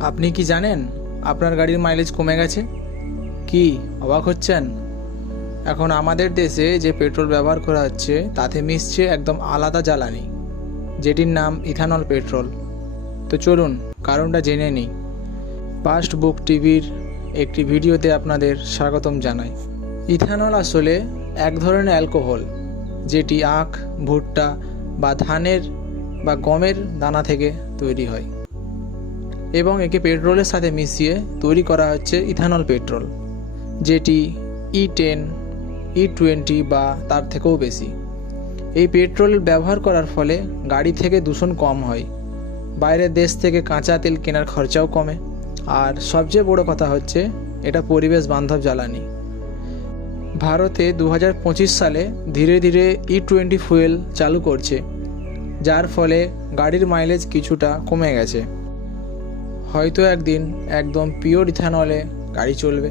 আপনি কি জানেন আপনার গাড়ির মাইলেজ কমে গেছে? কি, অবাক হচ্ছেন? এখন আমাদের দেশে যে পেট্রোল ব্যবহার করা হচ্ছে, তাতে মিশছে একদম আলাদা জ্বালানি, যেটির নাম ইথানল পেট্রোল তো চলুন, কারণটা জেনে নিই। পাস্ট বুক টিভির একটি ভিডিওতে আপনাদের স্বাগতম জানাই। ইথানল আসলে এক ধরনের অ্যালকোহল যেটি আখ, ভুট্টা বা ধানের বা গমের দানা থেকে তৈরি হয়। এবং একে পেট্রোলের সাথে মিশিয়ে তৈরি করা হচ্ছে ইথানল পেট্রোল, যেটি ই টেন ই টোয়েন্টি বা তার থেকেও বেশি। এই পেট্রোল ব্যবহার করার ফলে গাড়ি থেকে দূষণ কম হয়, বাইরের দেশ থেকে কাঁচা তেল কেনার খরচাও কমে, আর সবচেয়ে বড় কথা হচ্ছে এটা পরিবেশ বান্ধব জ্বালানি। ভারতে দু হাজার পঁচিশ সালে ধীরে ধীরে ই টোয়েন্টি ফুয়েল চালু করছে, যার ফলে গাড়ির মাইলেজ কিছুটা কমে গেছে। হয়তো একদিন একদম পিওর ইথানলে গাড়ি চলবে।